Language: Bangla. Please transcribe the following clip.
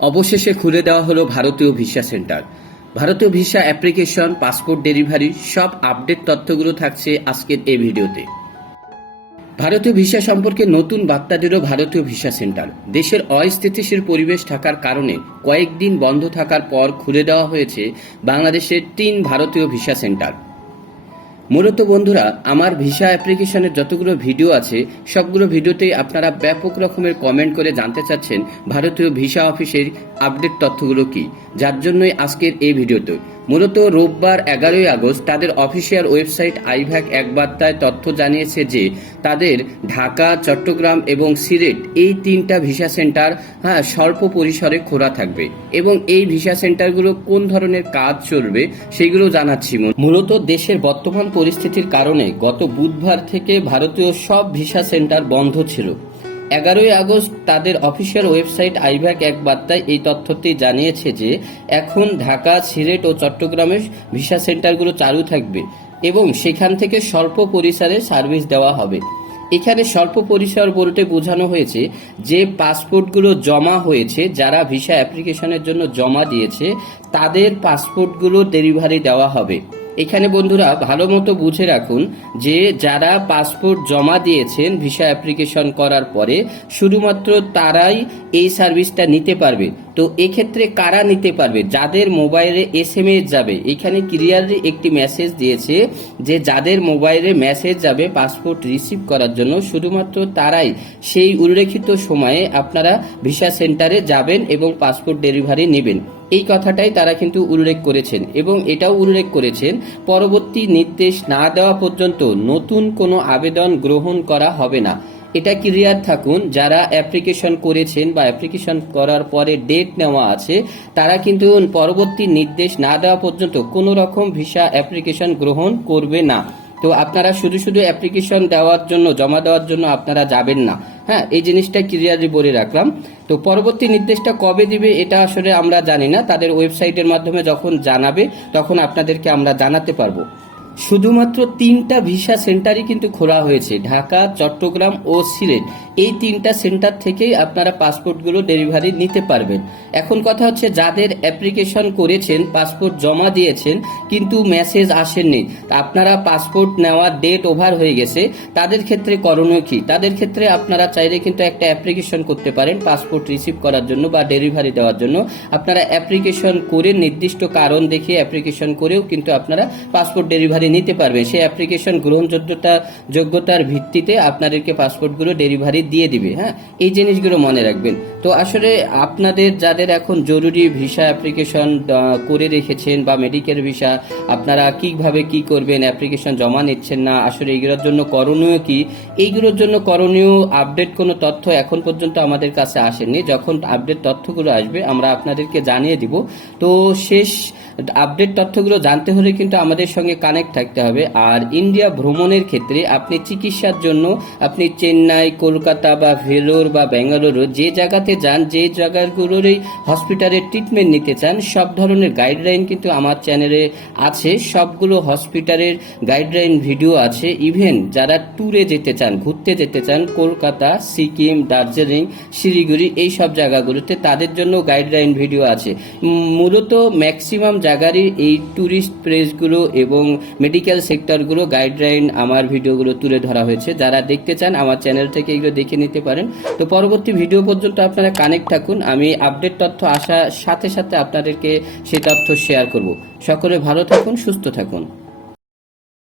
অবশেষে খুলে দেওয়া হলো ভারতীয় ভিসা সেন্টার। ভারতীয় ভিসা অ্যাপ্লিকেশন, পাসপোর্ট ডেলিভারি, সব আপডেট তথ্যগুলো থাকছে আজকের এই ভিডিওতে। ভারতীয় ভিসা সম্পর্কে নতুন বার্তা দিল ভারতীয় ভিসা সেন্টার। দেশের অস্থিতিশীল পরিবেশ থাকার কারণে কয়েকদিন বন্ধ থাকার পর খুলে দেওয়া হয়েছে বাংলাদেশের তিন ভারতীয় ভিসা সেন্টার। মূলত বন্ধুরা, আমার ভিসা অ্যাপ্লিকেশনের যতগুলো ভিডিও আছে, সবগুলো ভিডিওতেই আপনারা ব্যাপক রকমের কমেন্ট করে জানতে চাচ্ছেন ভারতীয় ভিসা অফিসের আপডেট তথ্যগুলো কি, যার জন্যই আজকের এই ভিডিওতে। মূলত রোববার এগারোই আগস্ট তাদের অফিসিয়াল ওয়েবসাইট আইভ্যাক এক বার্তায় তথ্য জানিয়েছে যে, তাদের ঢাকা, চট্টগ্রাম এবং সিলেট এই তিনটা ভিসা সেন্টার হ্যাঁ স্বল্প পরিসরে খোলা থাকবে। এবং এই ভিসা সেন্টারগুলো কোন ধরনের কাজ চলবে, সেগুলো জানাচ্ছি। মূলত দেশের বর্তমান পরিস্থিতির কারণে গত বুধবার থেকে ভারতীয় সব ভিসা সেন্টার বন্ধ ছিল। এগারোই আগস্ট তাদের অফিসিয়াল ওয়েবসাইট আইভ্যাক এক বার্তায় এই তথ্যটি জানিয়েছে যে, এখন ঢাকা, সিলেট ও চট্টগ্রামের ভিসা সেন্টারগুলো চালু থাকবে এবং সেখান থেকে স্বল্প পরিসরে সার্ভিস দেওয়া হবে। এখানে স্বল্প পরিসর বলতে বোঝানো হয়েছে যে, পাসপোর্টগুলো জমা হয়েছে, যারা ভিসা অ্যাপ্লিকেশনের জন্য জমা দিয়েছে, তাদের পাসপোর্টগুলো ডেলিভারি দেওয়া হবে। এখানে বন্ধুরা ভালো মতো বুঝে রাখুন যে যারা পাসপোর্ট জমা দিয়েছেন, ভিসা অ্যাপ্লিকেশন করার পরে শুধুমাত্র তারাই এই সার্ভিসটা নিতে পারবে। তো এক্ষেত্রে কারা নিতে পারবে? যাদের মোবাইলে এস এম এস যাবে। এখানে ক্লিয়ারলি একটি মেসেজ দিয়েছে যে যাদের মোবাইলে মেসেজ যাবে পাসপোর্ট রিসিভ করার জন্য, শুধুমাত্র তারাই। সেই উল্লেখিত সময়ে আপনারা ভিসা সেন্টারে যাবেন এবং পাসপোর্ট ডেলিভারি নেবেন। এই কথাটাই তারা কিন্তু উল্লেখ করেছেন এবং এটাও উল্লেখ করেছেন, পরবর্তী নির্দেশ না দেওয়া পর্যন্ত নতুন কোনো আবেদন গ্রহণ করা হবে না। এটা ক্লিয়ার থাকুন, যারা অ্যাপ্লিকেশন করেছেন বা অ্যাপ্লিকেশন করার পরে ডেট নেওয়া আছে, তারা কিন্তু পরবর্তী নির্দেশ না দেওয়া পর্যন্ত কোনো রকম ভিসা অ্যাপ্লিকেশন গ্রহণ করবে না। তো আপনারা শুধু শুধু অ্যাপ্লিকেশন দেওয়ার জন্য, জমা দেওয়ার জন্য আপনারা যাবেন না। হ্যাঁ এই জিনিসটা ক্লিয়ারলি বলে রাখলাম। তো পরবর্তী নির্দেশটা কবে দিবে, এটা আসলে আমরা জানি না। তাদের ওয়েবসাইটের মাধ্যমে যখন জানাবে, তখন আপনাদেরকে আমরা জানাতে পারব। শুধুমাত্র তিনটা ভিসা সেন্টারই কিন্তু খোলা হয়েছে, ঢাকা, চট্টগ্রাম ও সিলেট। এই তিনটা সেন্টার থেকেই আপনারা পাসপোর্টগুলো ডেলিভারি নিতে পারবেন। এখন কথা হচ্ছে, যাদের অ্যাপ্লিকেশন করেছেন, পাসপোর্ট জমা দিয়েছেন, কিন্তু মেসেজ আসেননি। আপনারা পাসপোর্ট নেওয়ার ডেট ওভার হয়ে গেছে। তাদের ক্ষেত্রে করণীয় কি? তাদের ক্ষেত্রে আপনারা চাইলে কিন্তু একটা অ্যাপ্লিকেশন করতে পারেন, পাসপোর্ট রিসিভ করার জন্য বা ডেলিভারি দেওয়ার জন্য। আপনারা অ্যাপ্লিকেশন করে নির্দিষ্ট কারণ দেখে অ্যাপ্লিকেশন করেও কিন্তু আপনারা পাসপোর্ট ডেলিভারি নিতে পারবেন। সেই অ্যাপ্লিকেশন গ্রহণযোগ্যতা, যোগ্যতার ভিত্তিতে আপনাদেরকে পাসপোর্টগুলো ডেলিভারি দিয়ে দিবে হ্যাঁ? এই জিনিসগুলো মনে রাখবেন। তো আসলে আপনাদের, যাদের এখন জরুরি ভিসা অ্যাপ্লিকেশন করে রেখেছেন বা মেডিকেল ভিসা আপনারা কীভাবে কি করবেন অ্যাপ্লিকেশন জমা নিচ্ছেন না, আসলে এগুলোর জন্য করণীয় কি? এইগুলোর জন্য করণীয় আপডেট কোনো তথ্য এখন পর্যন্ত আমাদের কাছে আসেনি যখন আপডেট তথ্যগুলো আসবে, আমরা আপনাদেরকে জানিয়ে দিব। তো শেষ আপডেট তথ্যগুলো জানতে হলে কিন্তু আমাদের সঙ্গে কানেক্ট থাকতে হবে। আর ইন্ডিয়া ভ্রমণের ক্ষেত্রে আপনি চিকিৎসার জন্য আপনি চেন্নাই, কলকাতা বা ভেলোর বা বেঙ্গালুরু যে জায়গাতে যান, যে জায়গাগুলোরই হসপিটালের ট্রিটমেন্ট নিতে চান, সব ধরনের গাইডলাইন কিন্তু আমার চ্যানেলে আছে। সবগুলো হসপিটালের গাইডলাইন ভিডিও আছে। ইভেন যারা ট্যুরে যেতে চান, ঘুরতে যেতে চান, কলকাতা, সিকিম, দার্জিলিং, শিলিগুড়ি, এই সব জায়গাগুলোতে তাদের জন্য গাইডলাইন ভিডিও আছে। মূলত ম্যাক্সিমাম জায়গারই এই ট্যুরিস্ট প্লেসগুলো এবং মেডিকেল সেক্টরগুলো গাইডলাইন আমার ভিডিওগুলো তুলে ধরা হয়েছে। যারা দেখতে চান, আমার চ্যানেল থেকে এগুলো দেখে নিতে পারেন। তো পরবর্তী ভিডিও পর্যন্ত আপনারা কানেক্ট থাকুন। আমি আপডেট তথ্য আসার সাথে সাথে আপনাদেরকে সেই তথ্য শেয়ার করব। সকলে ভালো থাকুন, সুস্থ থাকুন।